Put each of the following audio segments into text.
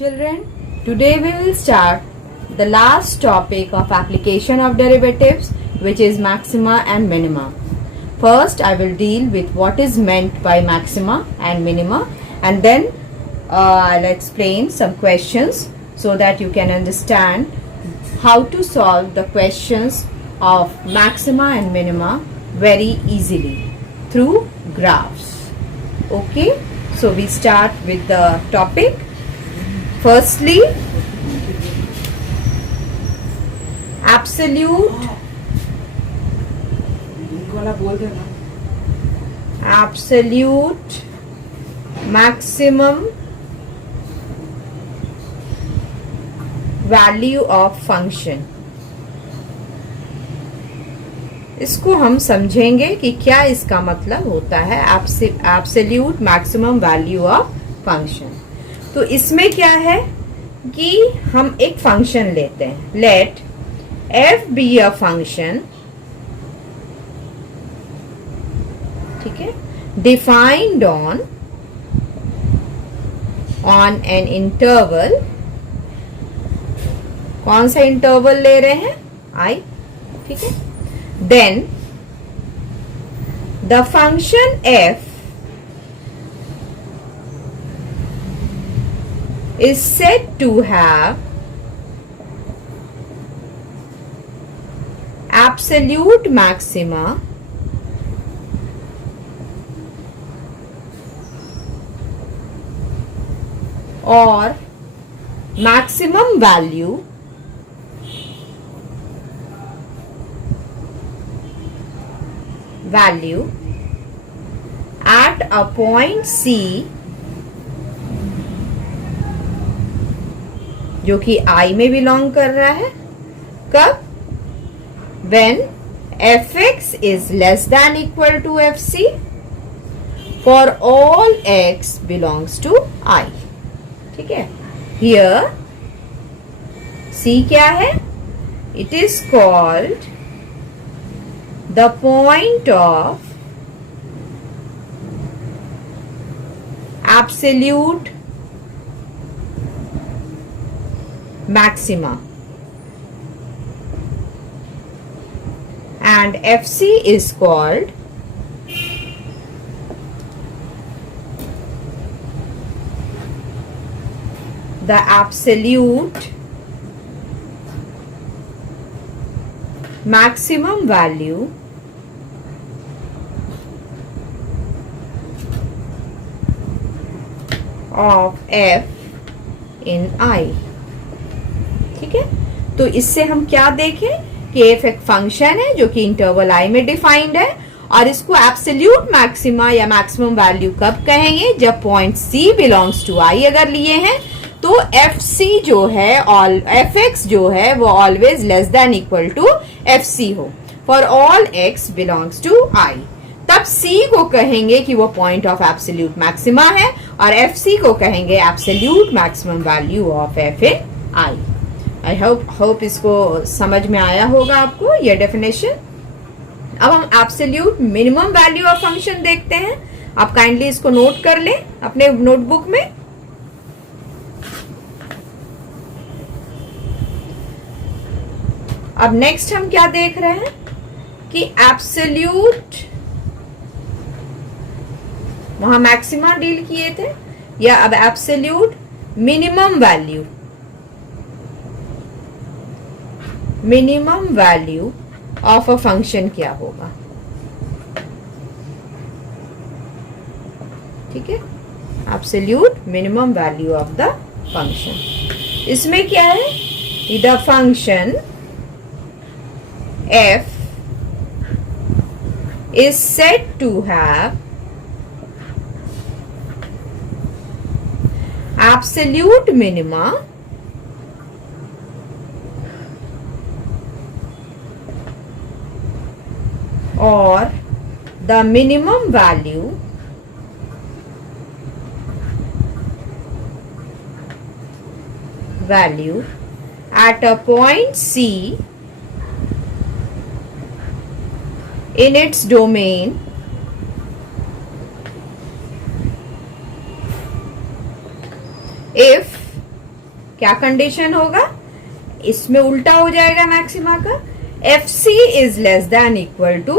Children, today we will start the last topic of application of derivatives, which is maxima and minima. First, I will deal with what is meant by maxima and minima, and then I'll explain some questions so that you can understand how to solve the questions of maxima and minima very easily through graphs. Okay, so we start with the topic. Firstly, absolute maximum value of function. इसको हम समझेंगे कि क्या इसका मतलब होता है absolute maximum value of function. तो इसमें क्या है कि हम एक फंक्शन लेते हैं. Let f be a function, ठीक है, डिफाइंड ऑन एन इंटरवल. कौन सा इंटरवल ले रहे हैं? I. ठीक है. Then the function f is said to have absolute maxima or maximum value at a point C, जो कि I में बिलोंग कर रहा है. कब? When fx is less than equal to fc for all x belongs to I. ठीक है. Here C क्या है? It is called the point of absolute maxima, and FC is called the absolute maximum value of f in I. ठीक है. तो इससे हम क्या देखें कि f एक फंक्शन है जो कि इंटरवल I में डिफाइंड है, और इसको एब्सोल्यूट मैक्सिमा या मैक्सिमम वैल्यू कब कहेंगे? जब point C belongs to I अगर लिए हैं, तो FC जो है और fx जो है वो always less than equal to fc हो for all x belongs to I. तब C को कहेंगे कि वो पॉइंट ऑफ एब्सोल्यूट मैक्सिमा है, और FC को कहेंगे absolute maximum value of f in I. I hope इसको समझ में आया होगा आपको ये डेफिनेशन. अब हम absolute minimum value of function देखते हैं. आप काइंडली इसको नोट कर लें अपने नोटबुक में. अब नेक्स्ट हम क्या देख रहे हैं कि एब्सोल्यूट, वहां मैक्सिमा डील किए थे, या अब absolute minimum value of a function क्या होगा. ठीक है. Absolute minimum value of the function. इसमें क्या है? The function f is said to have absolute minima or the minimum value at a point C in its domain if क्या condition होगा, इसमें उल्टा हो जाएगा मैक्सिमा का, F C is less than equal to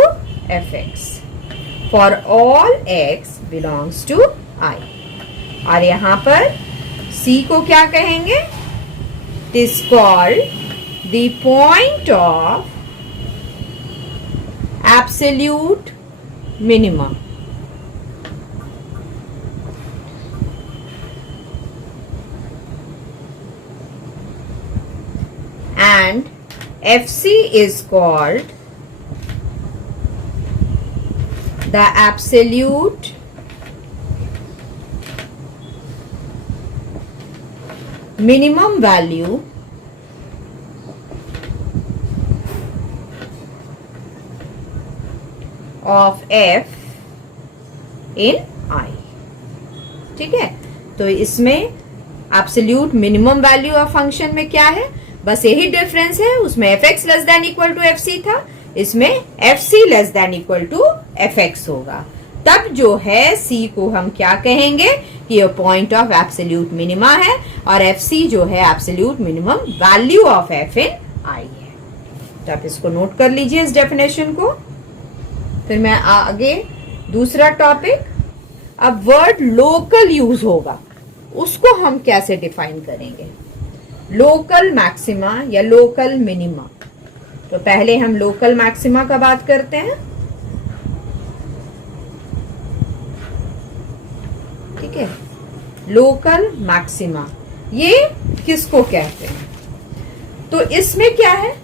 F X for all X belongs to I. और यहां पर सी को क्या कहेंगे, it is called the point of absolute minimum. And FC is called the absolute minimum value of F in I। ठीक है, तो इसमें absolute minimum value of function में क्या है, बस यही डिफरेंस है, उसमें F X less than equal to F C था, इसमें F C less than equal to F X होगा। तब जो है सी को हम क्या कहेंगे कि ये पॉइंट ऑफ एब्सोल्यूट मिनिमा है और एफ सी जो है absolute minimum value of f in I है। तो आप इसको नोट कर लीजिए इस डेफिनेशन को। फिर मैं आगे दूसरा टॉपिक, अब वर्ड लोकल यूज होगा, उसको हम कैसे डिफाइन करेंगे, लोकल मैक्सिमा या लोकल मिनिमा। तो पहले हम लोकल मैक्सिमा का बात करते हैं। ठीक है, लोकल मैक्सिमा ये किसको कहते हैं, तो इसमें क्या है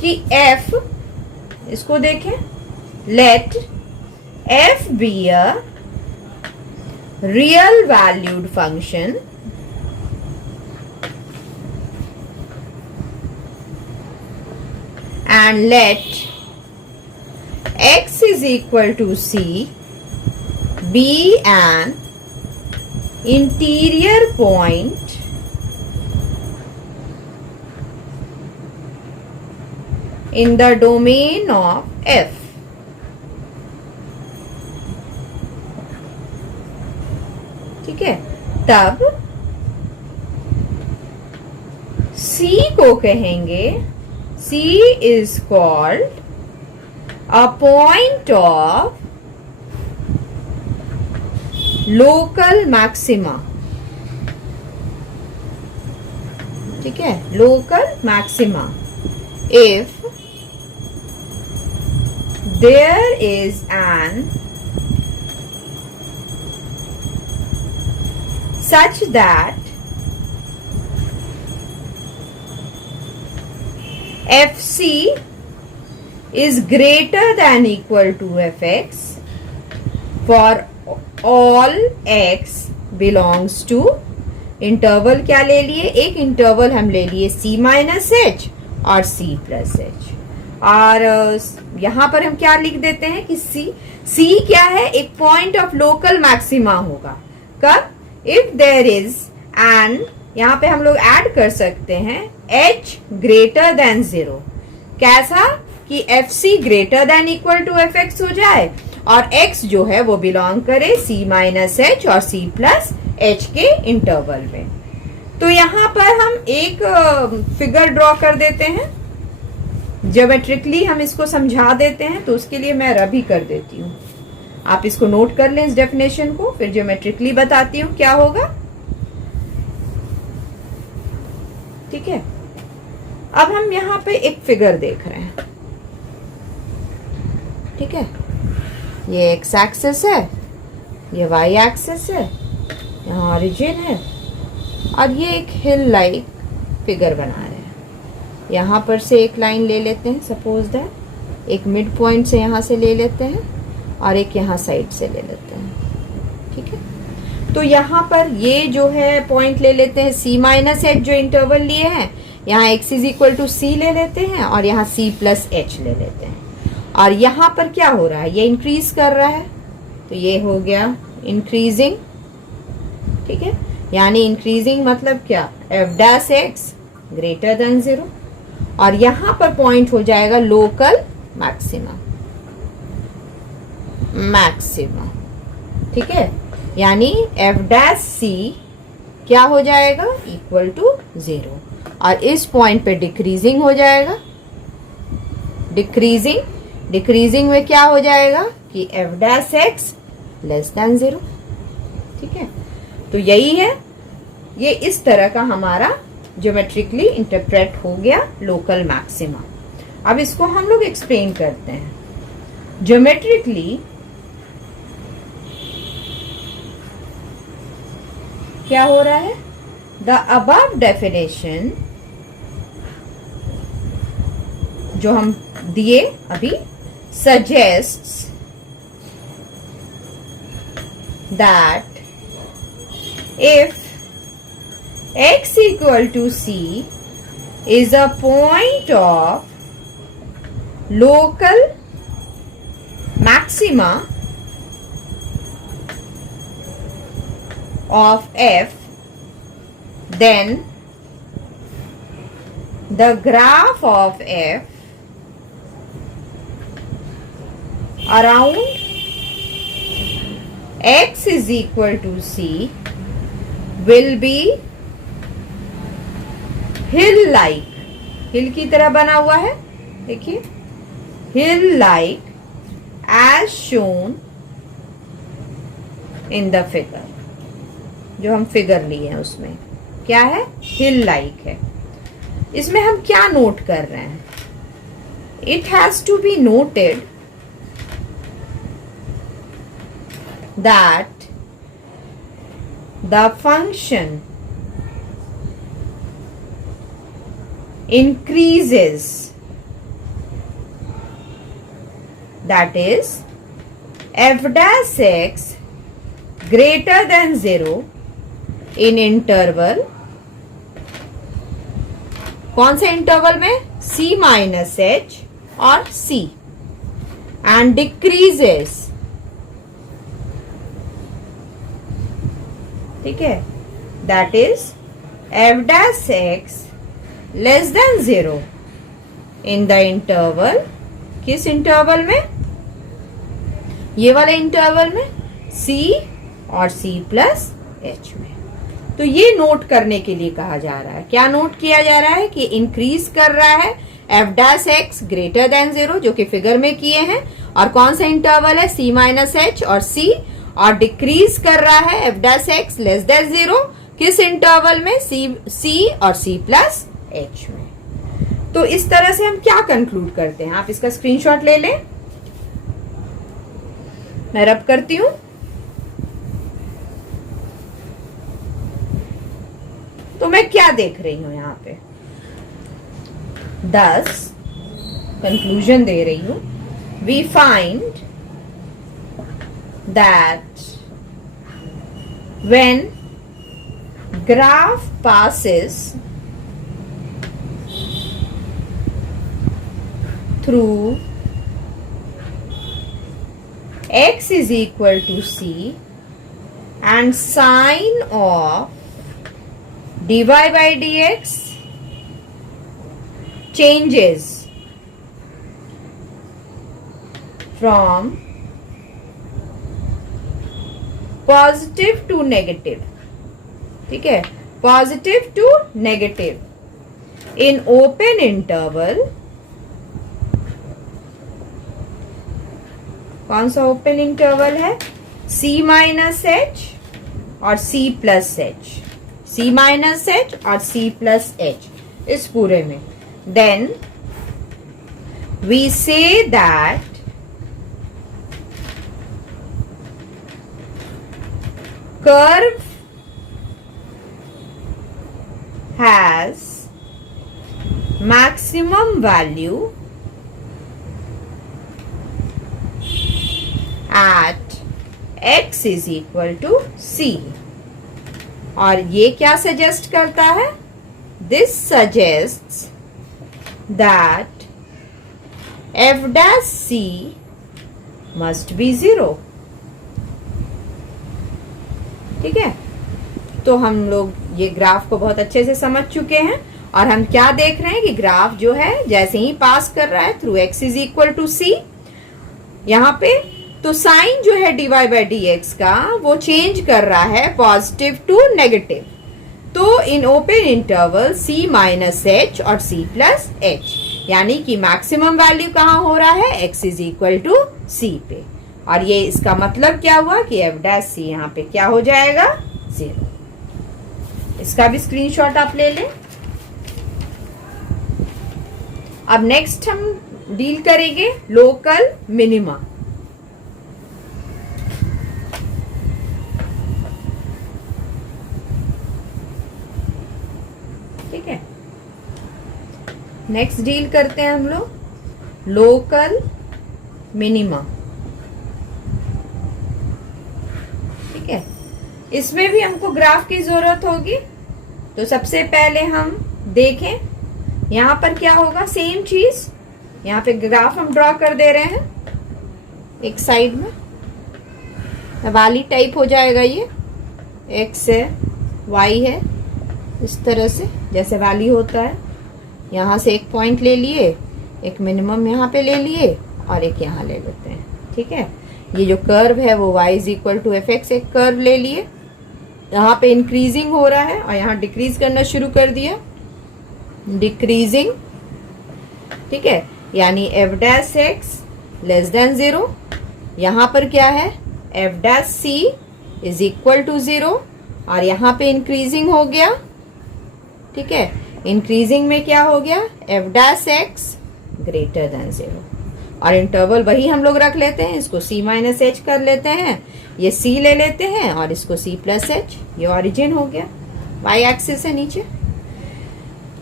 कि F, इसको देखें, let F be a real valued function and let x is equal to c be an interior point in the domain of f। ठीक है, तब c को कहेंगे, C is called a point of local maxima। ठीक है, local maxima if there is an such that FC is greater than equal to Fx for all x belongs to, interval क्या ले लिए, एक इंटरवल हम ले लिए c माइनस एच और c प्लस एच। और यहां पर हम क्या लिख देते हैं कि c क्या है, एक पॉइंट ऑफ लोकल मैक्सिमा होगा कब, इफ देयर इज एन, यहां पे हम लोग ऐड कर सकते हैं h ग्रेटर देन 0। कैसा कि F C greater than equal to F X हो जाए और x जो है वो बिलोंग करे c माइनस एच और c प्लस एच के इंटरवल में। तो यहां पर हम एक फिगर ड्रॉ कर देते हैं, ज्योमेट्रिकली हम इसको समझा देते हैं, तो उसके लिए मैं रब ही कर देती हूँ। आप इसको नोट कर लें इस डेफिनेशन को, फिर ज्योमेट्रिकली बताती हूँ क्या होगा। ठीक है, अब हम यहाँ पे एक फिगर देख रहे हैं। ठीक है, ये एक्स एक्सिस है, ये वाई एक्सिस है, यहाँ ऑरिजिन है और ये एक हिल लाइक फिगर बना रहे हैं। यहाँ पर से एक लाइन ले लेते हैं, सपोज दैट एक मिड पॉइंट से यहाँ से ले लेते हैं और एक यहाँ साइड से ले लेते हैं। ठीक है, तो यहाँ पर ये जो है पॉइंट ले लेते हैं c माइनस एच, जो इंटरवल लिए हैं, यहाँ x is equal to c ले लेते हैं और यहाँ c प्लस एच ले लेते हैं। और यहाँ पर क्या हो रहा है, ये इंक्रीज कर रहा है, तो ये हो गया इंक्रीजिंग। ठीक है, यानी इंक्रीजिंग मतलब क्या, F dash x greater than 0 और यहाँ पर पॉइंट हो जाएगा लोकल मैक्सिमा। ठीक है, यानी एफ डैश सी क्या हो जाएगा, इक्वल टू 0 और इस पॉइंट पे डिक्रीजिंग हो जाएगा। डिक्रीजिंग में क्या हो जाएगा कि F dash x less than 0। ठीक है, तो यही है, ये इस तरह का हमारा ज्योमेट्रिकली इंटरप्रेट हो गया लोकल मैक्सिमा। अब इसको हम लोग एक्सप्लेन करते हैं ज्योमेट्रिकली। क्या हो रहा है? द अबव डेफिनेशन जो हम दिए अभी suggests that if x equal to c is a point of local maxima of f, then the graph of f around x is equal to c will be hill like, हिल की तरह बना हुआ है, देखिए hill like as shown in the figure। जो हम figure लिए हैं उसमें क्या है? हिल लाइक है। इसमें हम क्या नोट कर रहे हैं? It has to be noted that the function increases, that is f dash x greater than 0 in interval, कौन से इंटरवल में? c माइनस h और c, and decreases, ठीक है, that is F dash x less than 0 in the interval, किस interval में? ये वाले इंटरवल में, c और c प्लस h में। तो ये नोट करने के लिए कहा जा रहा है। क्या नोट किया जा रहा है? कि इंक्रीज कर रहा है F dash x greater than 0 जो कि फिगर में किए हैं, और कौन सा इंटरवल है? c माइनस h और c, और डिक्रीज कर रहा है F dash x less than 0 किस इंटरवल में? c और c प्लस h में। तो इस तरह से हम क्या कंक्लूड करते हैं? आप इसका स्क्रीनशॉट ले लें, मैं रब करती हूं। तो मैं क्या देख रही हूं यहां पे? 10 कंक्लूजन दे रही हूं। We find that when graph passes through x is equal to c and sine of dy by dx changes from positive to negative, ठीक है, positive to negative in open interval, कौन सा ओपन इंटरवल है? c minus h और c plus h, c minus h और c plus h, इस पूरे में। Then we say that curve has maximum value at x is equal to c। और ये क्या सजेस्ट करता है? This suggests that f dash c must be 0। ठीक है, तो हम लोग ये ग्राफ को बहुत अच्छे से समझ चुके हैं, और हम क्या देख रहे हैं कि ग्राफ जो है जैसे ही पास कर रहा है through x is equal to c, यहाँ पे तो साइन जो है dy बाई dx का वो चेंज कर रहा है पॉजिटिव टू नेगेटिव। तो in open interval C minus H और C प्लस एच, यानी कि मैक्सिमम वैल्यू कहाँ हो रहा है, x is equal to C पे। और ये इसका मतलब क्या हुआ कि एफ डैश सी यहाँ पे क्या हो जाएगा, 0। इसका भी स्क्रीनशॉट आप ले लें। अब नेक्स्ट हम डील करेंगे लोकल मिनिमा। ठीक है, नेक्स्ट डील करते हैं हम लोग लोकल मिनिमा। ठीक है, इसमें भी हमको ग्राफ की जरूरत होगी। तो सबसे पहले हम देखें यहां पर क्या होगा, सेम चीज यहाँ पे ग्राफ हम ड्रॉ कर दे रहे हैं। एक साइड में वाली टाइप हो जाएगा, ये x है y है, इस तरह से जैसे वैली होता है। यहाँ से एक पॉइंट ले लिए, एक मिनिमम यहाँ पे ले लिए और एक यहाँ ले लेते हैं। ठीक है, ये जो कर्व है वो y is equal to F X, एक कर्व ले लिए, यहाँ पे इंक्रीजिंग हो रहा है और यहाँ डिक्रीज करना शुरू कर दिया, डिक्रीजिंग। ठीक है, यानी F dash x less than 0। यहाँ पर क्या है, F dash C is equal to 0 और यहाँ पे इंक्रीजिंग हो गया। ठीक है, इंक्रीजिंग में क्या हो गया, F dash x greater than 0। और इंटरवल वही हम लोग रख लेते हैं, इसको c माइनस एच कर लेते हैं, ये c ले लेते हैं और इसको c प्लस एच, ये ओरिजिन हो गया, y एक्सिस है नीचे।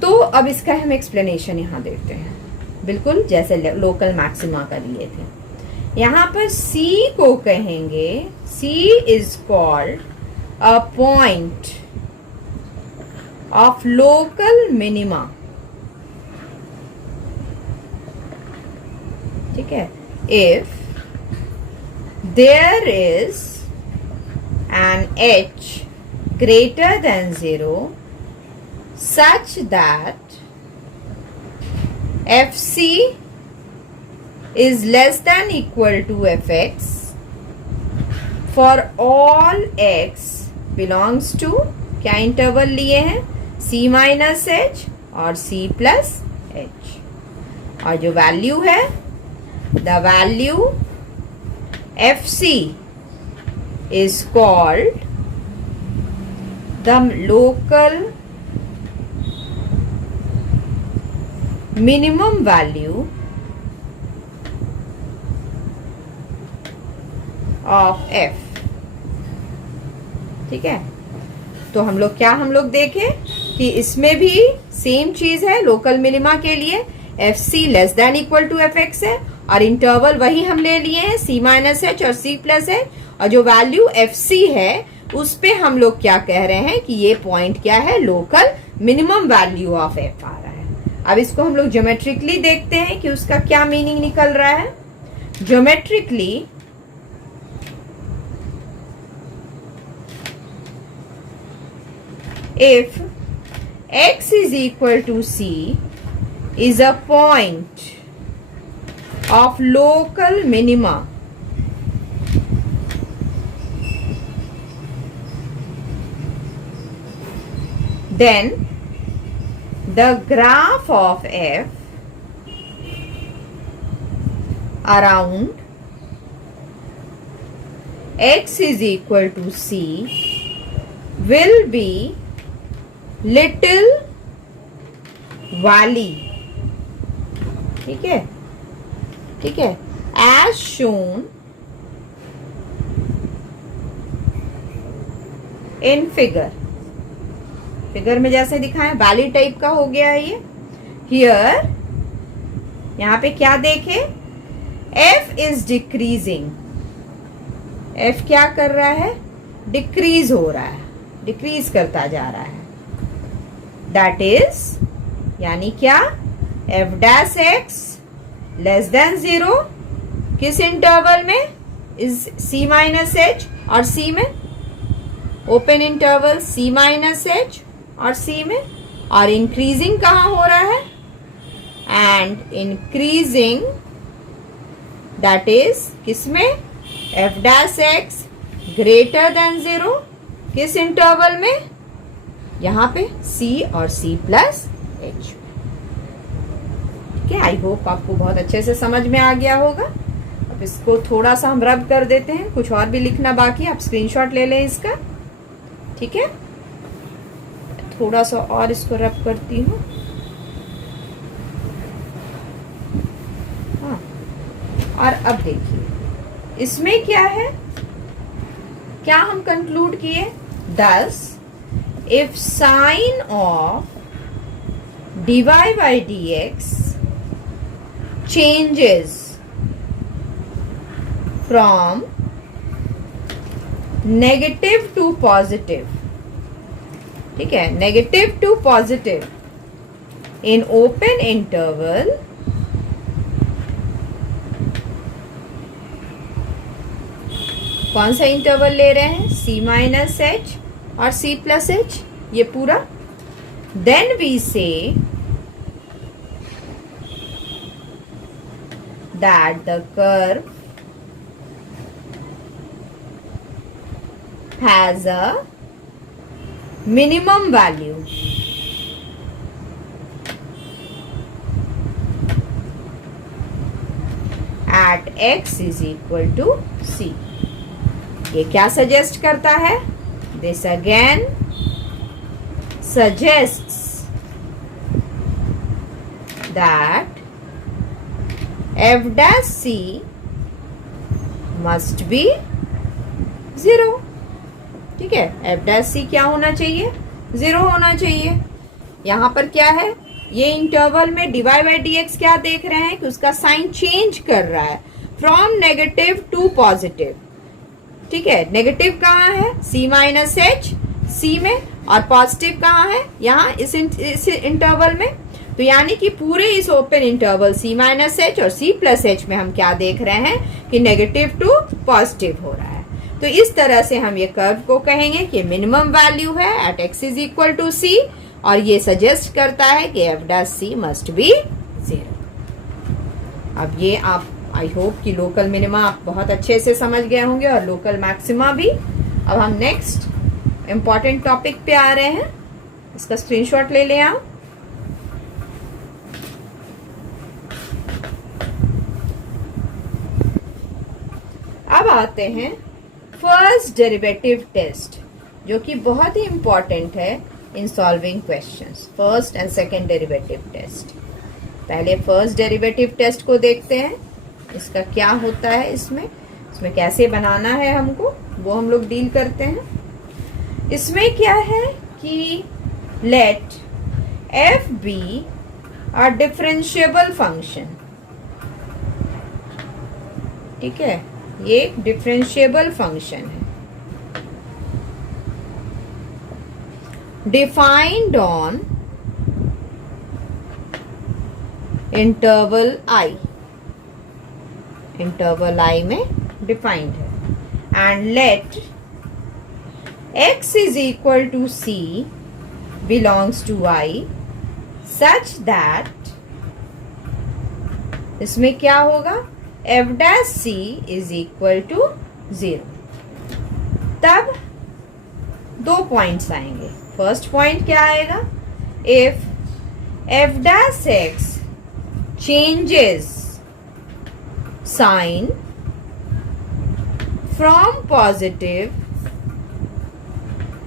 तो अब इसका हम एक्सप्लेनेशन यहाँ देते हैं, बिल्कुल जैसे लोकल मैक्सिमा का लिए थे। यहाँ पर c को कहेंगे, c is called a point of local minima. ठीक है, if there is an h greater than 0 such that fc is less than equal to fx for all x belongs to, क्या इंटरवल लिए हैं, c minus H और c plus H. और जो value है, the value fc is called the local minimum value of f। ठीक है, तो हम लोग देखें कि इसमें भी सेम चीज है, लोकल मिनिमा के लिए F C less than equal to F X है और इंटरवल वही हम ले लिए हैं, c माइनस एच और c प्लस एच। और जो वैल्यू एफ सी है उस पे हम लोग क्या कह रहे हैं कि ये पॉइंट क्या है, local minimum value of f आ रहा है। अब इसको हम लोग ज्योमेट्रिकली देखते हैं कि उसका क्या मीनिंग निकल रहा है। Geometrically if x is equal to c is a point of local minima, then the graph of f around x is equal to c will be little valley। ठीक है, ठीक है, as shown in figure। Figure में जैसे दिखाएं valley type का हो गया है ये। हियर यहाँ पे क्या देखे, f इज डिक्रीजिंग, f क्या कर रहा है, डिक्रीज हो रहा है, डिक्रीज करता जा रहा है। दैट इज यानी क्या, f dash x less than 0 किस इंटरवल में, इज c माइनस एच और c में, open interval c minus H और c में। और इंक्रीजिंग कहाँ हो रहा है, एंड इंक्रीजिंग दैट इज किसमें, f dash x greater than 0 किस इंटरवल में, यहाँ पे C और C प्लस H। ठीक है, आई होप आपको बहुत अच्छे से समझ में आ गया होगा। अब इसको थोड़ा सा हम रब कर देते हैं, कुछ और भी लिखना बाकी, आप स्क्रीनशॉट ले लें इसका। ठीक है, थोड़ा सा और इसको रब करती हूँ। हाँ, और अब देखिए इसमें क्या है, क्या हम कंक्लूड किए, thus if sin of dy by dx changes from negative to positive, ठीक है, negative to positive in open interval, कौन सा इंटरवल ले रहे हैं, C माइनस एच और C प्लस एच, ये पूरा, then we say that the curve has a minimum value at x is equal to C। ये क्या सजेस्ट करता है, this again suggests that f dash C must be 0। ठीक है, F dash सी क्या होना चाहिए, 0 होना चाहिए। यहाँ पर क्या है, ये इंटरवल में डिवाई बाई डी एक्स क्या देख रहे हैं कि उसका साइन चेंज कर रहा है फ्रॉम नेगेटिव टू पॉजिटिव। ठीक है, नेगेटिव कहाँ है, C माइनस एच C में, और पॉजिटिव कहाँ है, यहाँ इस इंटरवल में। तो यानी कि पूरे इस open interval C minus H और C प्लस एच में हम क्या देख रहे हैं कि नेगेटिव टू पॉजिटिव हो रहा है। तो इस तरह से हम ये कर्व को कहेंगे कि मिनिमम वैल्यू है at x is equal to C, और ये सजेस्ट करता है कि f dash C must be 0। अब ये आप, आई होप कि लोकल मिनिमा आप बहुत अच्छे से समझ गए होंगे और लोकल मैक्सिमा भी। अब हम नेक्स्ट इंपॉर्टेंट टॉपिक पे आ रहे हैं, इसका स्क्रीनशॉट ले लें आप। अब आते हैं फर्स्ट डेरिवेटिव टेस्ट, जो कि बहुत ही इंपॉर्टेंट है in solving questions, first and second derivative test. पहले फर्स्ट डेरिवेटिव टेस्ट को देखते हैं, इसका क्या होता है, इसमें कैसे बनाना है हमको, वो हम लोग डील करते हैं। इसमें क्या है कि let f be a differentiable function. ठीक है, ये एक डिफरेंशिएबल फंक्शन है, defined on interval i, interval i में डिफाइंड है, and let x is equal to C belongs to i such that, इसमें क्या होगा, f dash C is equal to 0। तब 2 पॉइंट्स आएंगे। फर्स्ट पॉइंट क्या आएगा, if f dash x changes sign from positive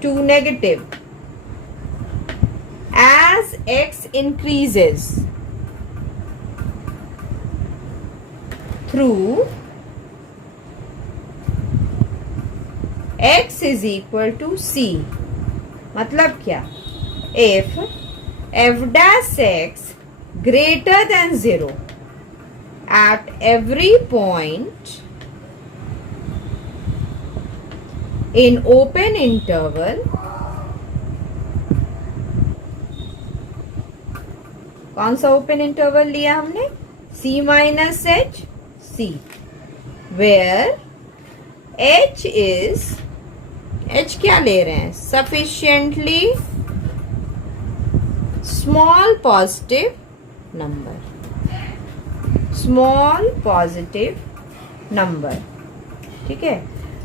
to negative as x increases through x is equal to C। मतलब क्या, if f dash x greater than 0 at every point in open interval, कौन सा open interval लिया हमने, C minus H C, where H is, H क्या ले रहे हैं, sufficiently small positive number, small positive number। ठीक है,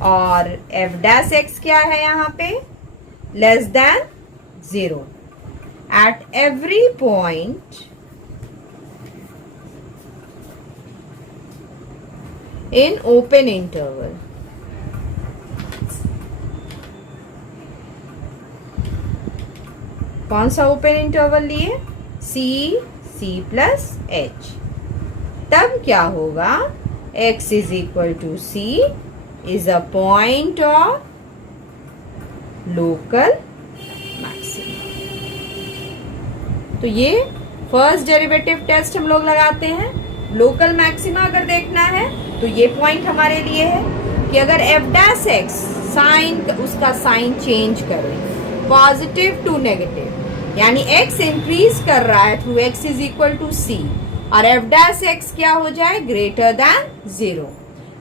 और f डैश x क्या है यहाँ पे, less than 0 at every point in open interval. कौन सा ओपन इंटरवल लिए? C, C plus H. तब क्या होगा? X is equal to C is a point of local maximum. तो ये फर्स्ट डेरिवेटिव टेस्ट हम लोग लगाते हैं. लोकल मैक्सिमा अगर देखना है तो ये पॉइंट हमारे लिए है कि अगर एफ डैश एक्स साइन, उसका साइन चेंज करें पॉजिटिव टू नेगेटिव, यानी एक्स इंक्रीज कर रहा है through x is equal to c, और एफ डैश एक्स क्या हो जाए? Greater than 0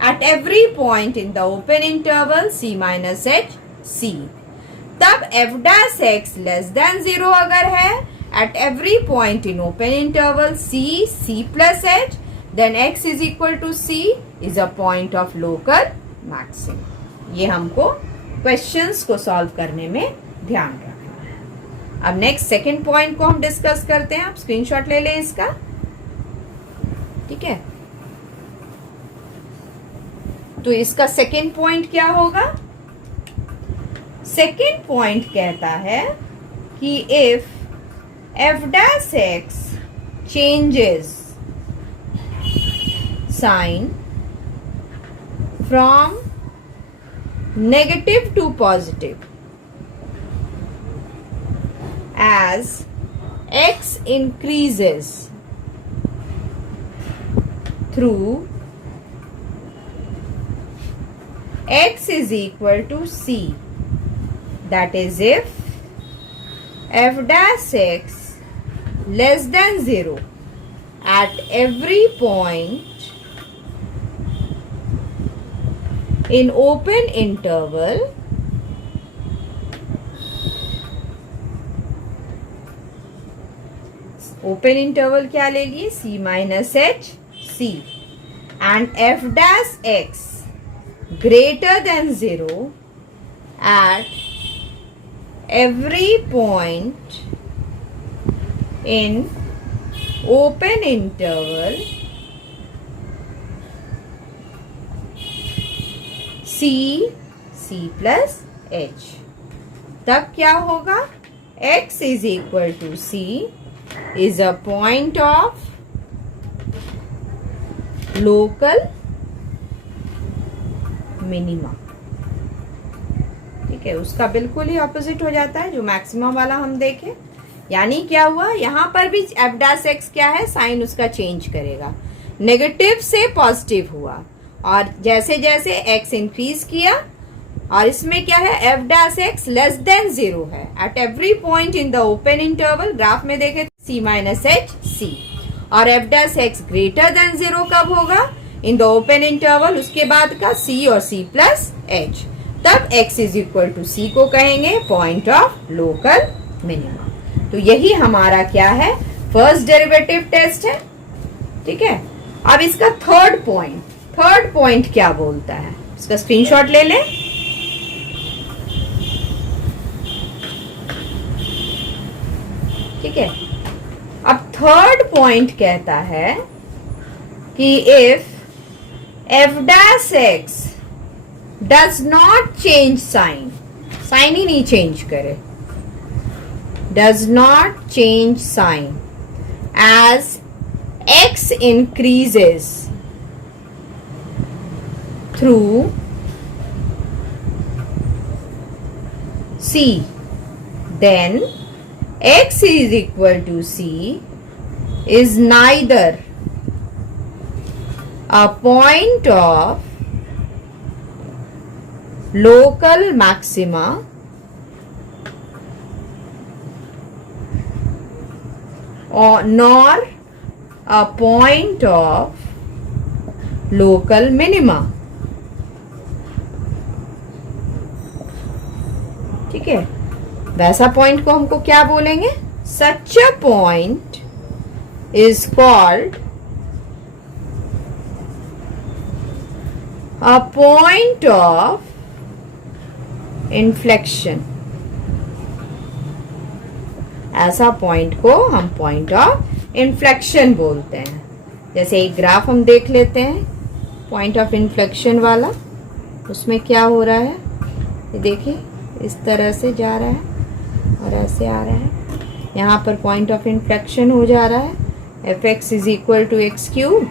at every point in the open interval c minus h c. तब f dash x less than 0 अगर है at every point in open interval C, C plus H, then x is equal to C is a point of local maximum. ये हमको questions को solve करने में ध्यान रखना है. अब नेक्स्ट सेकंड पॉइंट को हम डिस्कस करते हैं. आप स्क्रीनशॉट ले लें इसका, ठीक है. तो इसका सेकंड पॉइंट क्या होगा? सेकंड पॉइंट कहता है कि if f dash x changes sign from negative to positive as x increases through x is equal to c, that is if f dash x less than 0 at every point in open interval open interval क्या ले लिए? C minus H C, and f dash x greater than 0 at every point in open interval C, C plus H. तब क्या होगा? x is equal to C is a point of local minima. ठीक है, उसका बिल्कुल ही opposite हो जाता है जो मैक्सिमम वाला हम देखे. यानी क्या हुआ? यहां पर भी एफ डैश एक्स क्या है? साइन उसका चेंज करेगा, नेगेटिव से पॉजिटिव हुआ, और जैसे जैसे एक्स इंक्रीज किया, और इसमें क्या है? F dash x less than 0 है eight every point in the open interval. Graph में देखे सी माइनस एच सी, और f dash x greater than 0 कब होगा? इन द ओपन इंटरवल. उसके बाद का सी और सी प्लस एच. तब x इज इक्वल टू सी को कहेंगे पॉइंट ऑफ लोकल मिनिमम. तो यही हमारा क्या है? फर्स्ट डेरिवेटिव टेस्ट है, ठीक है. अब इसका थर्ड पॉइंट क्या बोलता है? इसका स्क्रीनशॉट ले लें. ठीक है. अब थर्ड पॉइंट कहता है कि if f dash x does not change sign ही नहीं चेंज करे, does not change sign as x increases through c, then x is equal to c is neither a point of local maxima or nor a point of local minima. ठीक है, वैसा point को हमको क्या बोलेंगे? Such a point is called a point of inflection. ऐसा point को हम पॉइंट ऑफ इन्फ्लेक्शन बोलते हैं। जैसे एक ग्राफ हम देख लेते हैं पॉइंट ऑफ इन्फ्लेक्शन वाला, उसमें क्या हो रहा है, ये देखिए इस तरह से जा रहा है और ऐसे आ रहा है। यहाँ पर पॉइंट ऑफ इन्फ्लेक्शन हो जा रहा है, F X is equal to X cube,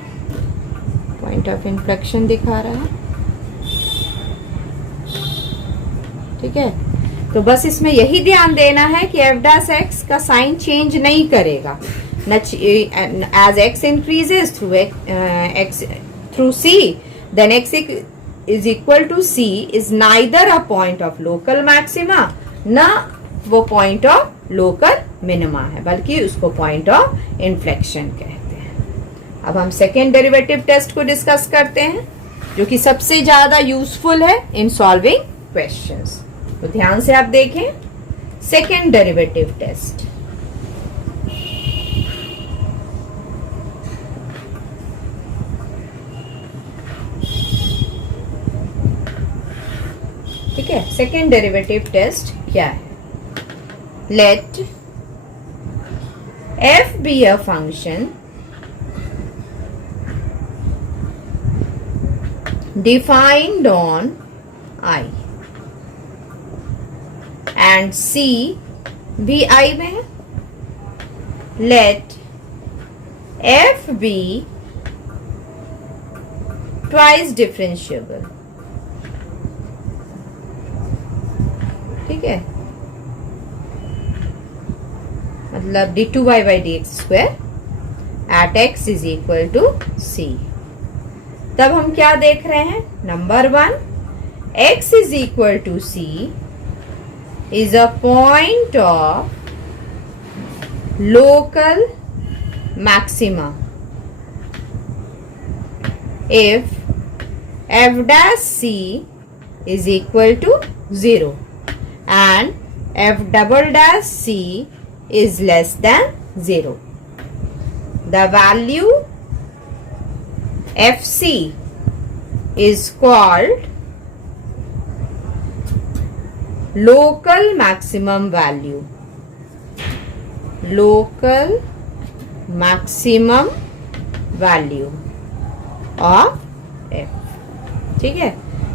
point of inflection दिखा रहा है। ठीक है, तो बस इसमें यही ध्यान देना है कि एफ डैश एक्स का साइन चेंज नहीं करेगा, as x increases through c, then x is equal to c is neither a point of local maxima ना वो point of local minima है, बल्कि उसको point of inflection कहते हैं। अब हम सेकेंड डेरिवेटिव टेस्ट को डिस्कस करते हैं, जो कि सबसे ज्यादा यूजफुल है इन सॉल्विंग क्वेश्चंस। तो ध्यान से आप देखें सेकेंड डेरिवेटिव टेस्ट। ठीक है, सेकेंड डेरिवेटिव टेस्ट क्या है? Let f be a function defined on I and c भी I में है। let f be twice differentiable। ठीक है, मतलब d2y by dx square at x is equal to c। तब हम क्या देख रहे हैं? नंबर 1, x is equal to c is a point of local maxima if f dash c is equal to 0 and f double dash c is less than 0. The value fc is called local maximum value, local maximum value of f। ठीक है,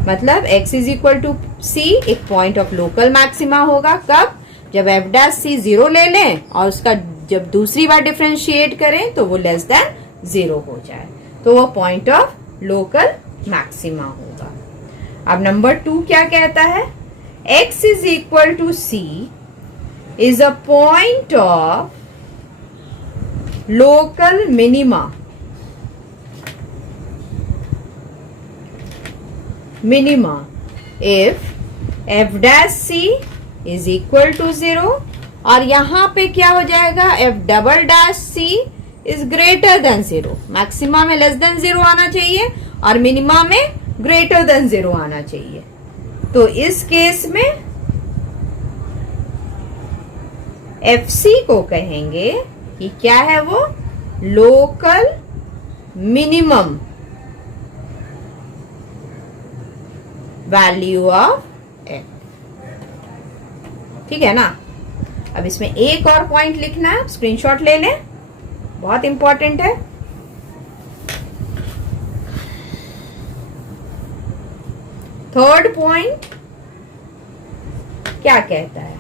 मतलब x is equal to c एक point of local maxima होगा। कब? जब F dash सी 0 ले लें और उसका जब दूसरी बार डिफरेंशिएट करें तो वो लेस देन 0 हो जाए, तो वो पॉइंट ऑफ लोकल मैक्सिमा होगा। अब नंबर 2 क्या कहता है? x is equal to c is a point of local minima, minima if f dash c is equal to 0 और यहां पे क्या हो जाएगा? f double dash c is greater than 0। Maxima में लेस देन 0 आना चाहिए और मिनिमा में ग्रेटर देन 0 आना चाहिए। तो इस केस में fc को कहेंगे कि क्या है वो? Local minimum value of f। ठीक है ना? अब इसमें एक और पॉइंट लिखना है, स्क्रीनशॉट ले लें, बहुत इंपॉर्टेंट है। थर्ड पॉइंट क्या कहता है?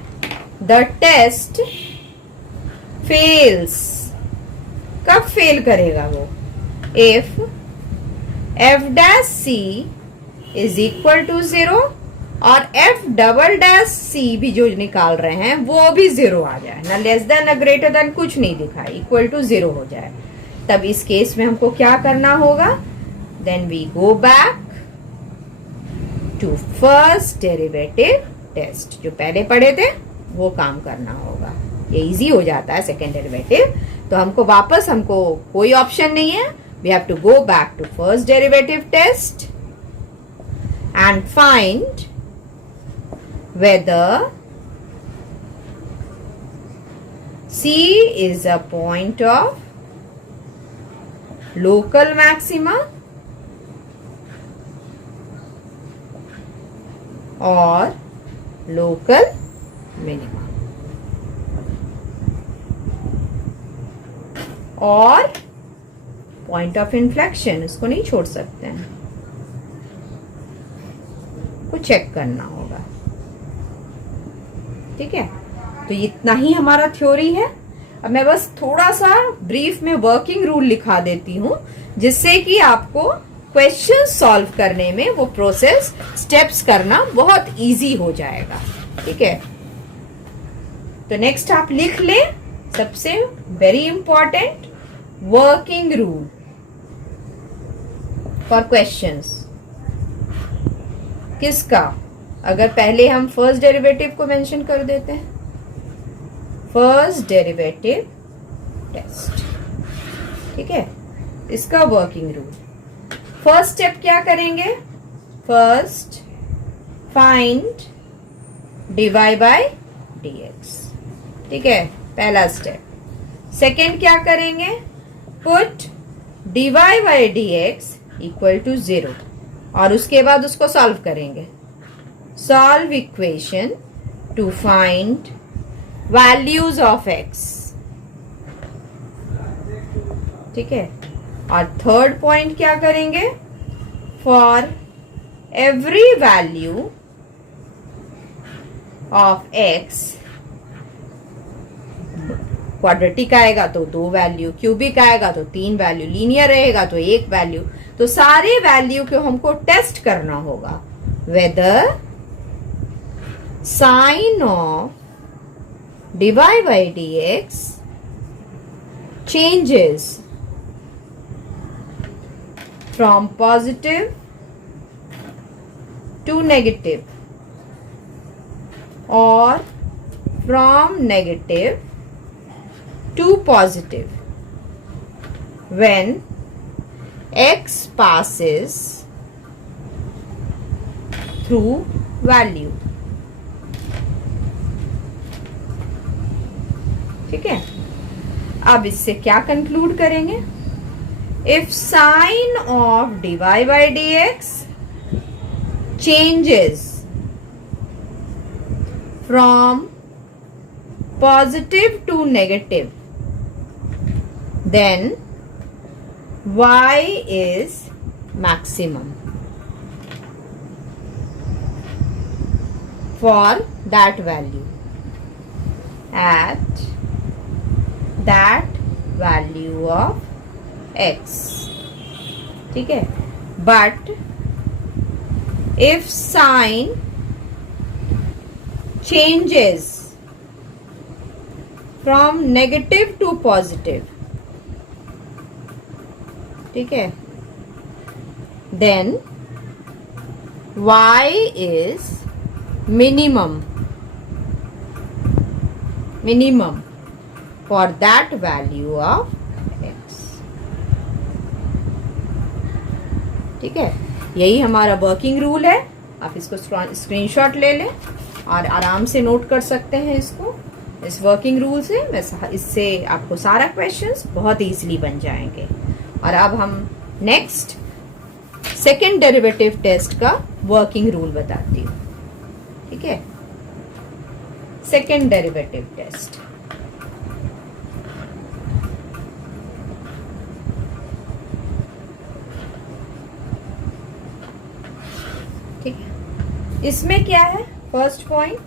The test fails. कब फेल करेगा वो? If f dash c is equal to 0 और f डबल डैश c भी जो निकाल रहे हैं वो भी 0 आ जाए, ना लेस देन ना ग्रेटर देन कुछ नहीं दिखाए, इक्वल टू 0 हो जाए। तब इस केस में हमको क्या करना होगा? Then we go back to first derivative test. जो पहले पढ़े थे वो काम करना होगा, ये इजी हो जाता है सेकेंड डेरिवेटिव। तो हमको कोई ऑप्शन नहीं है, we have to go back to first derivative test and find whether C is a point of local maxima or local minima। और पॉइंट ऑफ इन्फ्लेक्शन, इसको नहीं छोड़ सकते हैं, को चेक करना होगा। ठीक है, तो इतना ही हमारा थ्योरी है। अब मैं बस थोड़ा सा ब्रीफ में वर्किंग रूल लिखा देती हूं, जिससे कि आपको क्वेश्चन सॉल्व करने में वो प्रोसेस स्टेप्स करना बहुत इजी हो जाएगा। ठीक है, तो नेक्स्ट आप लिख ले सबसे very important working rule for questions. किसका? अगर पहले हम फर्स्ट डेरिवेटिव को मेंशन कर देते हैं, फर्स्ट डेरिवेटिव टेस्ट। ठीक है, इसका वर्किंग रूल, फर्स्ट स्टेप क्या करेंगे? First find dy by dx। ठीक है, पहला स्टेप। सेकेंड क्या करेंगे? Put dy by dx equal to 0 और उसके बाद उसको सॉल्व करेंगे। Solve equation to find values of x। ठीक है, और थर्ड पॉइंट क्या करेंगे? For every value of x, quadratic आएगा तो 2 वैल्यू, क्यूबिक आएगा तो 3 वैल्यू, लीनियर रहेगा तो 1 वैल्यू, तो सारे वैल्यू को हमको टेस्ट करना होगा whether sign of dy by dx changes from positive to negative or from negative to positive when x passes through value। ठीक है, अब इससे क्या कंक्लूड करेंगे? If sign of dy by dx changes from positive to negative, then y is maximum for that value at that value of x। ठीक है, but if sign changes from negative to positive, ठीक है, then y is minimum for that value of x। ठीक है, यही हमारा working rule है। आप इसको स्क्रीनशॉट ले लें और आराम से नोट कर सकते हैं इसको। इस वर्किंग रूल से इससे आपको सारा क्वेश्चंस बहुत इजीली बन जाएंगे। और अब हम नेक्स्ट सेकेंड डेरिवेटिव टेस्ट का वर्किंग रूल बताती हूँ। ठीक है, सेकेंड डेरिवेटिव टेस्ट। ठीक है, इसमें क्या है? First point,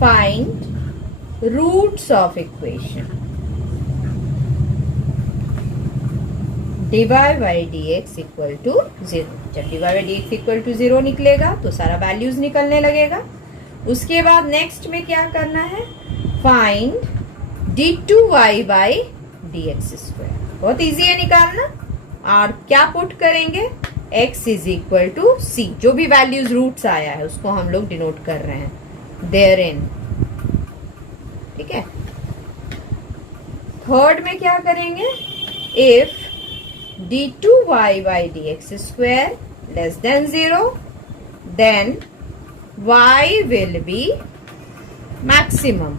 find roots of equation dy by dx equal to 0। जब dy by dx equal to 0 निकलेगा तो सारा वैल्यूज निकलने लगेगा। उसके बाद नेक्स्ट में क्या करना है? Find d2y by dx square. बहुत इजी है निकालना। और क्या पुट करेंगे? x is equal to c, जो भी वैल्यूज रूट्स आया है उसको हम लोग डिनोट कर रहे हैं देयर इन। ठीक है, थर्ड में क्या करेंगे? If d2y by dx square less than 0, then y will be maximum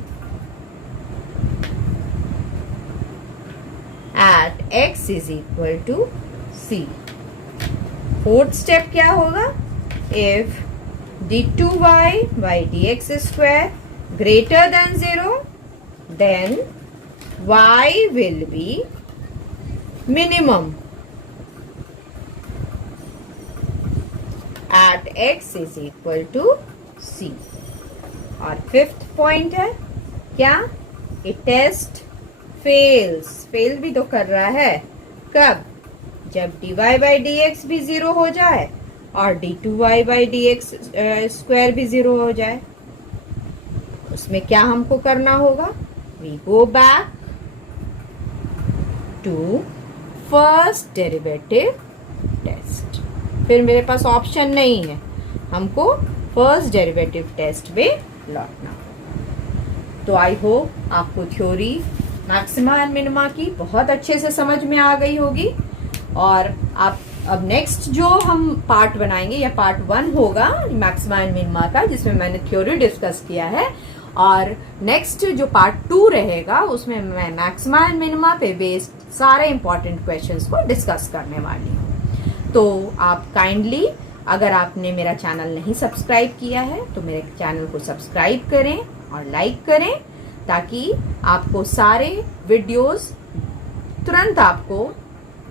at x is equal to c। Fourth step क्या होगा? If d2y by dx square greater than 0, then y will be minimum at x is equal to c। और fifth point है क्या, ए test fails, fail भी तो कर रहा है, कब, जब dy बाई डी एक्स भी जीरो हो जाए और d2y by d x square भी जीरो हो जाए। उसमें क्या हमको करना होगा, we go back to first derivative test. फिर मेरे पास ऑप्शन नहीं है, हमको फर्स्ट डेरिवेटिव टेस्ट में लौटना होगा। तो आई होप आपको थ्योरी मैक्सिमा एंड मिनिमा की बहुत अच्छे से समझ में आ गई होगी। और आप अब नेक्स्ट जो हम पार्ट बनाएंगे या पार्ट 1 होगा मैक्सिमा एंड मिनिमा का, जिसमें मैंने थ्योरी डिस्कस किया है, और नेक्स्ट जो पार्ट 2 रहेगा उसमें मैं मैक्सिमा एंड मिनिमा पे बेस्ड सारे इंपॉर्टेंट क्वेश्चंस को डिस्कस करने वाली हूँ। तो आप काइंडली, अगर आपने मेरा चैनल नहीं सब्सक्राइब किया है तो मेरे चैनल को सब्सक्राइब करें और लाइक करें, ताकि आपको सारे वीडियोस तुरंत आपको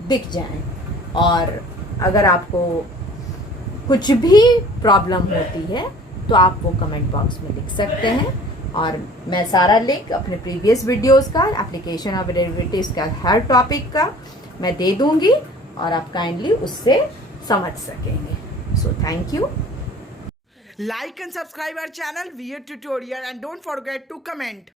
दिख जाएं। और अगर आपको कुछ भी प्रॉब्लम होती है तो आप वो कमेंट बॉक्स में लिख सकते हैं, और मैं सारा लिंक अपने प्रीवियस वीडियोस का, एप्लीकेशन ऑफ डेरिवेटिव्स का, हर टॉपिक का मैं दे दूंगी और आप काइंडली उससे समझ सकेंगे। So thank you. Like and subscribe our channel VA Tutorial and don't forget to comment.